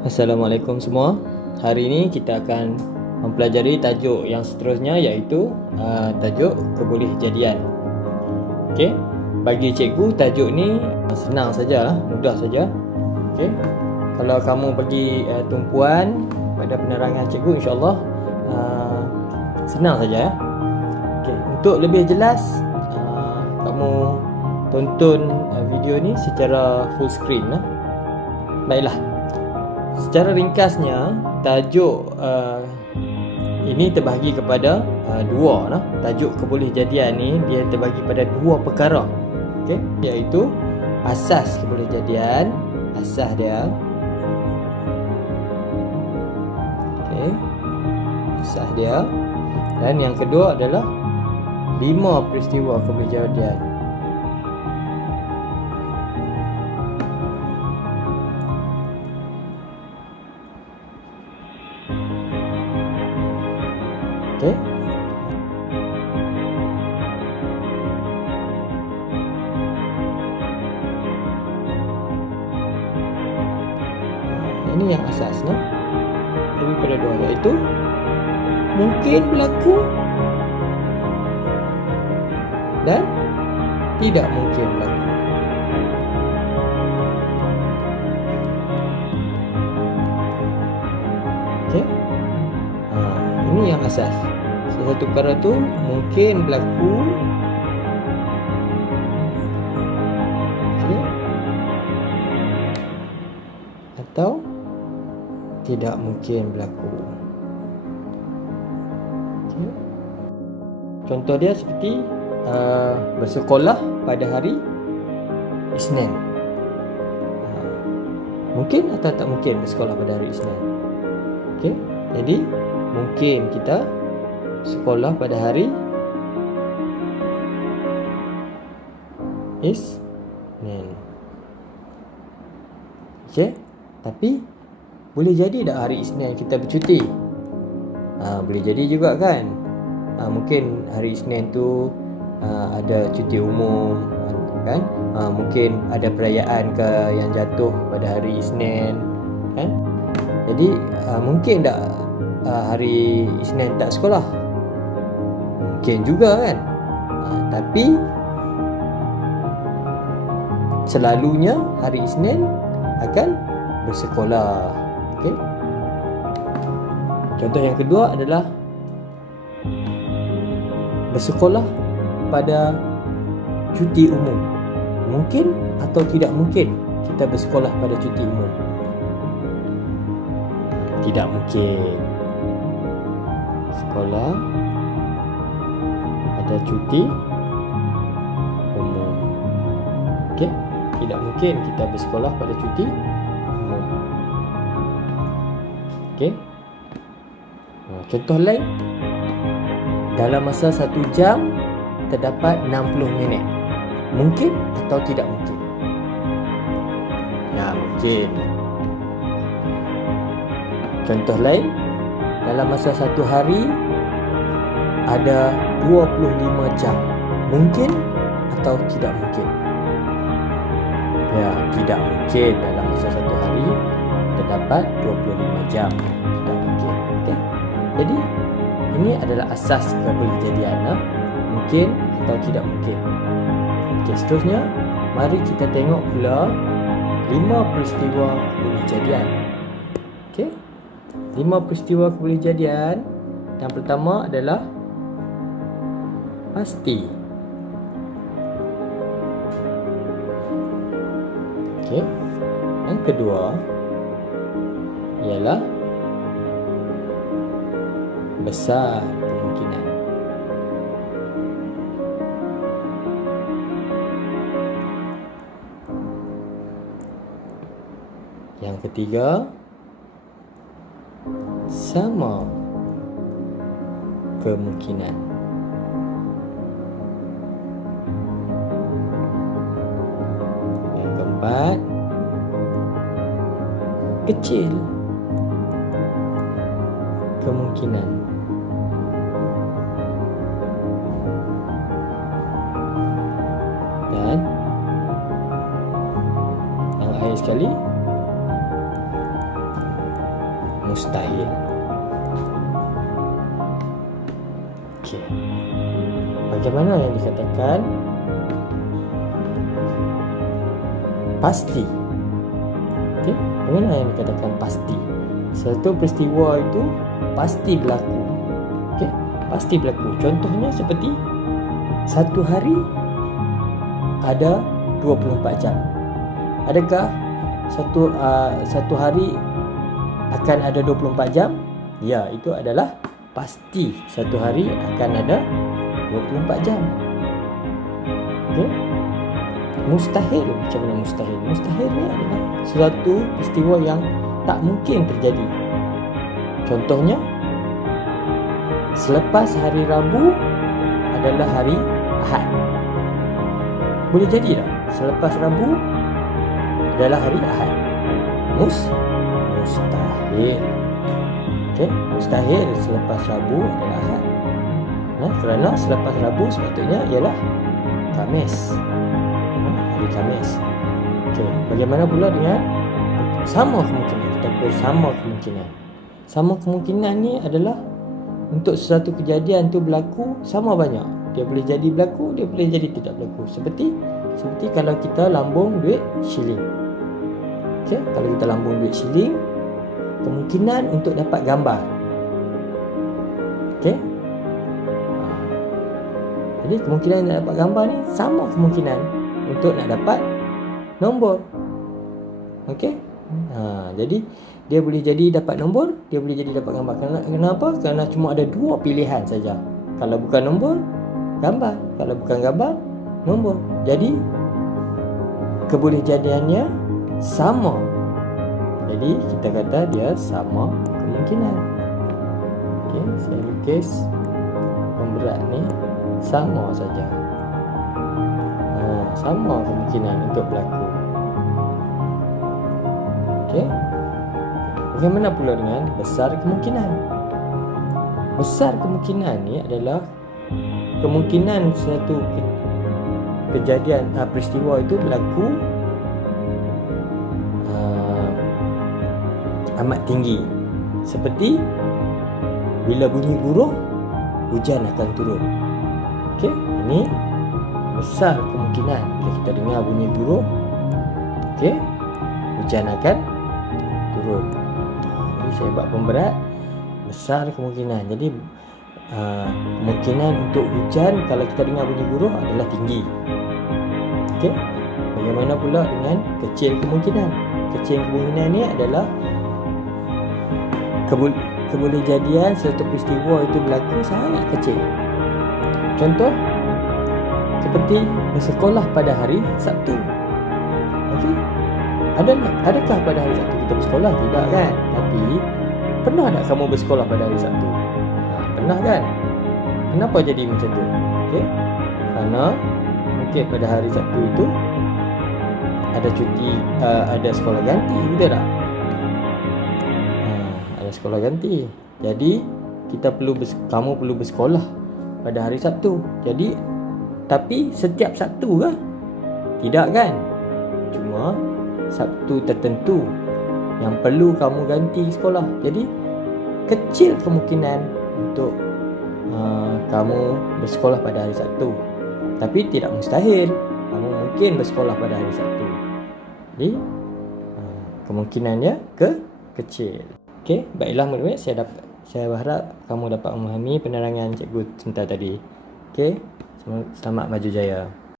Assalamualaikum semua. Hari ini kita akan mempelajari tajuk yang seterusnya, iaitu tajuk kebolehjadian. Okey, bagi cikgu tajuk ni senang saja, mudah saja. Okey, kalau kamu bagi tumpuan pada penerangan cikgu, insya-Allah senang saja ya. Okey, untuk lebih jelas kamu tonton video ni secara full screen lah. Baiklah. Secara ringkasnya, tajuk ini terbahagi kepada dua lah. Tajuk kebolehjadian ni dia terbahagi pada dua perkara. Okey, iaitu asas kebolehjadian, asas dia. Okey. Asas dia. Dan yang kedua adalah 5 peristiwa kebolehjadian. Okey. Ini yang asasnya. Lebih pada dua, iaitu mungkin berlaku dan tidak mungkin berlaku. Okey. Ini yang asas. Sesuatu perkara tu mungkin berlaku, okay, atau tidak mungkin berlaku. Okay. Contoh dia seperti bersekolah pada hari Isnin. Mungkin atau tak mungkin bersekolah pada hari Isnin. Okey, jadi mungkin kita sekolah pada hari Isnin. Okey, tapi boleh jadi tak hari Isnin kita bercuti? Boleh jadi juga kan. Mungkin hari Isnin tu ada cuti umum kan. Mungkin ada perayaan ke yang jatuh pada hari Isnin kan. Jadi mungkin tak hari Isnin tak sekolah? Mungkin juga kan. Tapi selalunya hari Isnin akan bersekolah. Okey. Contoh yang kedua adalah bersekolah pada cuti umum. Mungkin atau tidak mungkin kita bersekolah pada cuti umum? Tidak mungkin. Sekolah pada cuti umum. Okey, tidak mungkin kita bersekolah pada cuti umum. Okey. Contoh lain, dalam masa 1 jam terdapat 60 minit. Mungkin atau tidak mungkin? Ya, mungkin. Contoh lain, dalam masa 1 hari ada 25 jam. Mungkin atau tidak mungkin? Ya, tidak mungkin dalam masa 1 hari terdapat 25 jam. Tidak mungkin. Okey. Jadi ini adalah asas kebolehjadian. Mungkin atau tidak mungkin. Okey, seterusnya mari kita tengok pula 5 peristiwa kebolehjadian. Okey. 5 peristiwa kebolehjadian. Yang pertama adalah pasti. Okey. Yang kedua ialah besar kemungkinan. Yang ketiga, sama kemungkinan. Yang keempat, kecil kemungkinan. Dan yang akhir sekali, mustahil. Okey. Bagaimana yang dikatakan pasti? Okey, bagaimana yang dikatakan pasti? Satu peristiwa itu pasti berlaku. Okey, pasti berlaku. Contohnya seperti satu hari ada 24 jam. Adakah satu hari akan ada 24 jam? Ya, itu adalah pasti satu hari akan ada 24 jam. Okey. Mustahil, macam mana mustahil? Mustahil ni adalah suatu peristiwa yang tak mungkin terjadi. Contohnya, selepas hari Rabu adalah hari Ahad. Boleh jadi tak? Selepas Rabu adalah hari Ahad. Mustahil. Okey, mustahil selepas Rabu adalah Ahad. Nah, kerana selepas Rabu sepatutnya ialah Khamis. Hari Khamis. Okey, bagaimana pula dengan sama kemungkinan? Kita sama kemungkinan. Sama kemungkinan ni adalah untuk sesuatu kejadian tu berlaku sama banyak. Dia boleh jadi berlaku, dia boleh jadi tidak berlaku. Seperti kalau kita lambung duit shilling. Okey, kalau kita lambung duit shilling, kemungkinan untuk dapat gambar. Okey. Jadi kemungkinan nak dapat gambar ni sama kemungkinan untuk nak dapat nombor. Okey. Jadi dia boleh jadi dapat nombor, dia boleh jadi dapat gambar. Kenapa? Kerana cuma ada dua pilihan saja. Kalau bukan nombor, gambar. Kalau bukan gambar, nombor. Jadi kebolehjadiannya sama. Jadi kita kata dia sama kemungkinan. Okey, saya lukis pemberat ni sama saja. Sama kemungkinan untuk berlaku. Okey. Bagaimana pula dengan besar kemungkinan? Besar kemungkinan ni adalah kemungkinan suatu kejadian peristiwa itu berlaku amat tinggi. Seperti bila bunyi guruh, hujan akan turun. Okey, ini besar kemungkinan bila kita dengar bunyi guruh, okey, hujan akan turun. Jadi saya buat pemberat besar kemungkinan. Jadi kemungkinan untuk hujan kalau kita dengar bunyi guruh adalah tinggi. Okey. Bagaimana pula dengan kecil kemungkinan? Kecil kemungkinan ni adalah kebolehjadian suatu peristiwa itu berlaku sangat kecil. Contoh seperti bersekolah pada hari Sabtu. Okey. Adakah pada hari Sabtu kita bersekolah? Tidak kan? Tapi pernah tak kamu bersekolah pada hari Sabtu? Pernah kan? Kenapa jadi macam tu? Okey. Kerana mungkin pada hari Sabtu itu ada cuti, ada sekolah ganti, betul tak? Ada sekolah ganti. Jadi kamu perlu bersekolah pada hari Sabtu. Jadi tapi setiap Sabtu ke? Tidak kan? Cuma Sabtu tertentu yang perlu kamu ganti sekolah. Jadi kecil kemungkinan untuk kamu bersekolah pada hari Sabtu. Tapi tidak mustahil kamu mungkin bersekolah pada hari Sabtu. Jadi kemungkinannya kecil. Okey, baiklah murid-murid, saya berharap kamu dapat memahami penerangan cikgu sebentar tadi. Okey, selamat maju jaya.